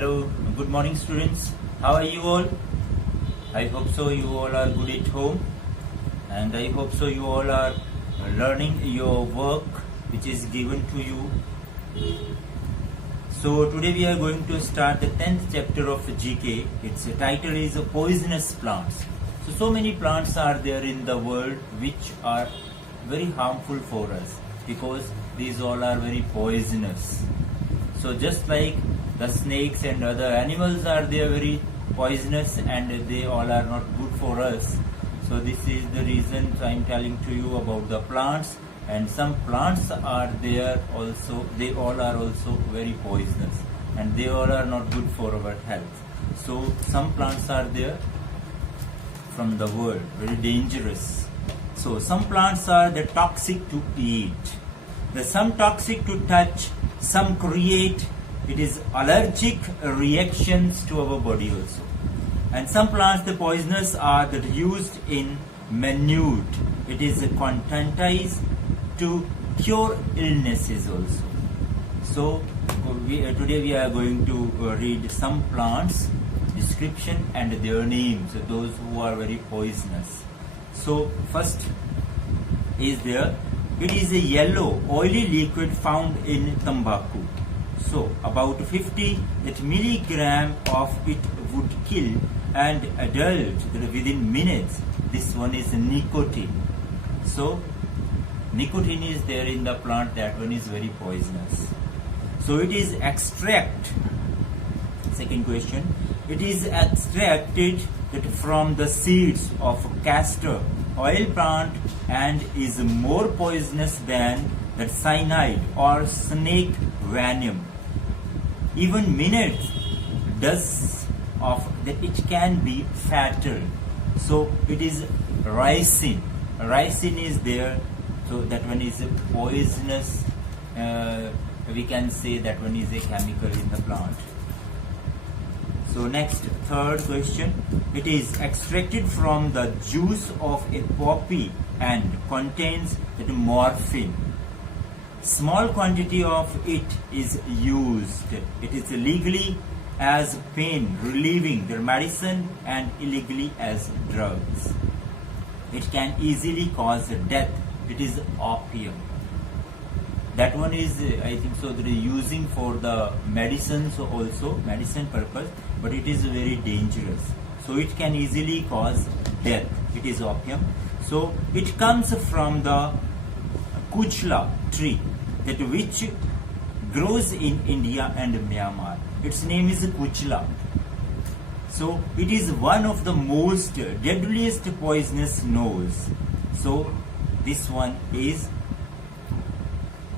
Hello, good morning students. How are you all? I hope so you all are good at home, and I hope so you all are learning your work which is given to you. So today we are going to start the 10th chapter of GK. Its title is Poisonous Plants. So many plants are there in the world which are very harmful for us because these all are very poisonous. So just like the snakes and other animals are there very poisonous and they all are not good for us. So this is the reason I am telling to you about the plants, and some plants are there also, they all are also very poisonous and they all are not good for our health. So some plants are there from the world, very dangerous. So some plants are the toxic to eat, some toxic to touch, some create it is allergic reactions to our body also, and some plants the poisonous are that used in minute it is contentized to cure illnesses also. So today we are going to read some plants description and their names, those who are very poisonous. So first is there, it is a yellow oily liquid found in tobacco. So about 50 that milligram of it would kill an adult within minutes. This one is nicotine. So nicotine is there in the plant, that one is very poisonous. So it is extract. Second question, it is extracted from the seeds of castor oil plant and is more poisonous than the cyanide or snake venom. Even minutes does of that it can be fatal. So it is ricin. Ricin is there, so that one is a poisonous. We can say that one is a chemical in the plant. So next, third question, it is extracted from the juice of a poppy and contains morphine. Small quantity of it is used. It is legally as pain relieving medicine and illegally as drugs. It can easily cause death. It is opium. That one is, I think so, they are using for the medicines also, medicine purpose, but it is very dangerous. So it can easily cause death. It is opium. So it comes from the kuchla tree, that which grows in India and Myanmar. Its name is kuchla. So it is one of the most deadliest poisonous knows. So this one is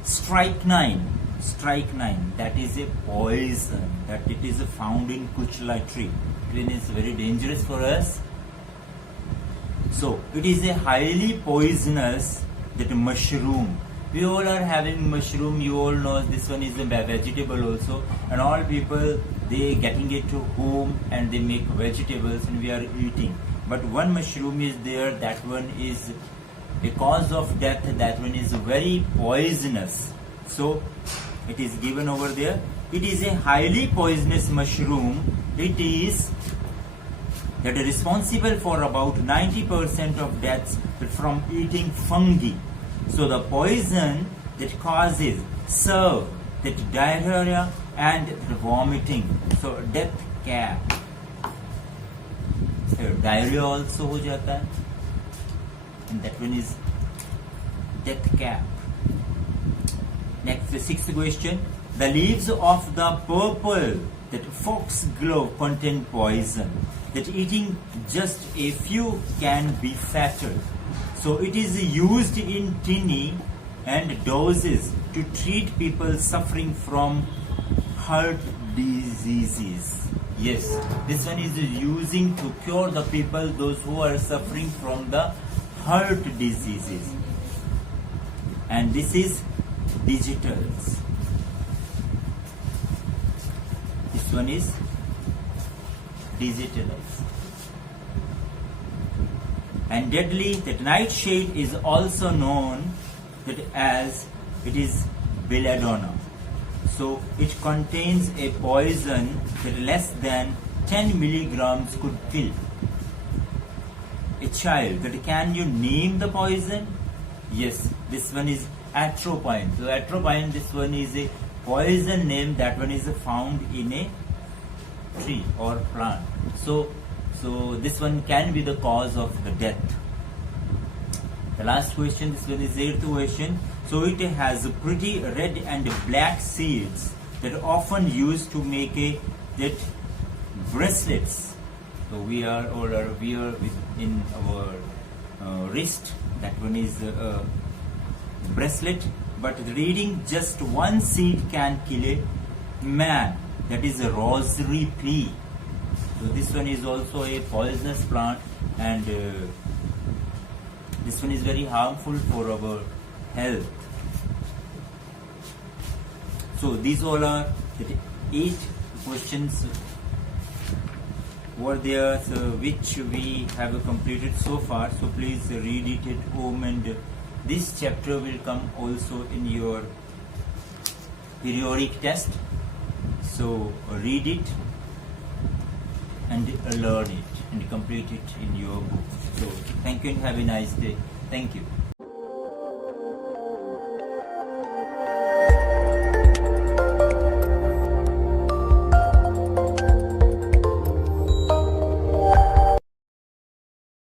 strychnine. Strychnine, that is a poison, that it is found in kuchla tree. It is very dangerous for us. So it is a highly poisonous that mushroom. We all are having mushroom, you all know this one is a vegetable also, and all people they getting it to home and they make vegetables and we are eating. But one mushroom is there, that one is a cause of death, that one is very poisonous. So it is given over there. It is a highly poisonous mushroom. It is that is responsible for about 90% of deaths from eating fungi. So the poison that causes serve that diarrhea and vomiting. So death cap. Diarrhea also हो जाता है, and that one is death cap. Next, the sixth question. The leaves of the purple that foxglove contain poison. That eating just a few can be fatal. So it is used in tiny and doses to treat people suffering from heart diseases. Yes, this one is using to cure the people, those who are suffering from the heart diseases. And this is digitals. This one is digitals. And deadly, that nightshade is also known that as it is belladonna. So it contains a poison that less than 10 milligrams could kill a child. That can you name the poison? Yes, this one is atropine. So atropine, this one is a poison name. That one is found in a tree or plant. So this one can be the cause of the death. The last question, this one is 8th question. So it has pretty red and black seeds that are often used to make that bracelets. So we are wear in our wrist. That one is a bracelet. But reading just one seed can kill a man. That is a rosary pea. So this one is also a poisonous plant, and this one is very harmful for our health. So these all are the 8 questions were there, so which we have completed so far. So please read it at home, and this chapter will come also in your periodic test. So read it and learn it and complete it in your book. So thank you and have a nice day. Thank you.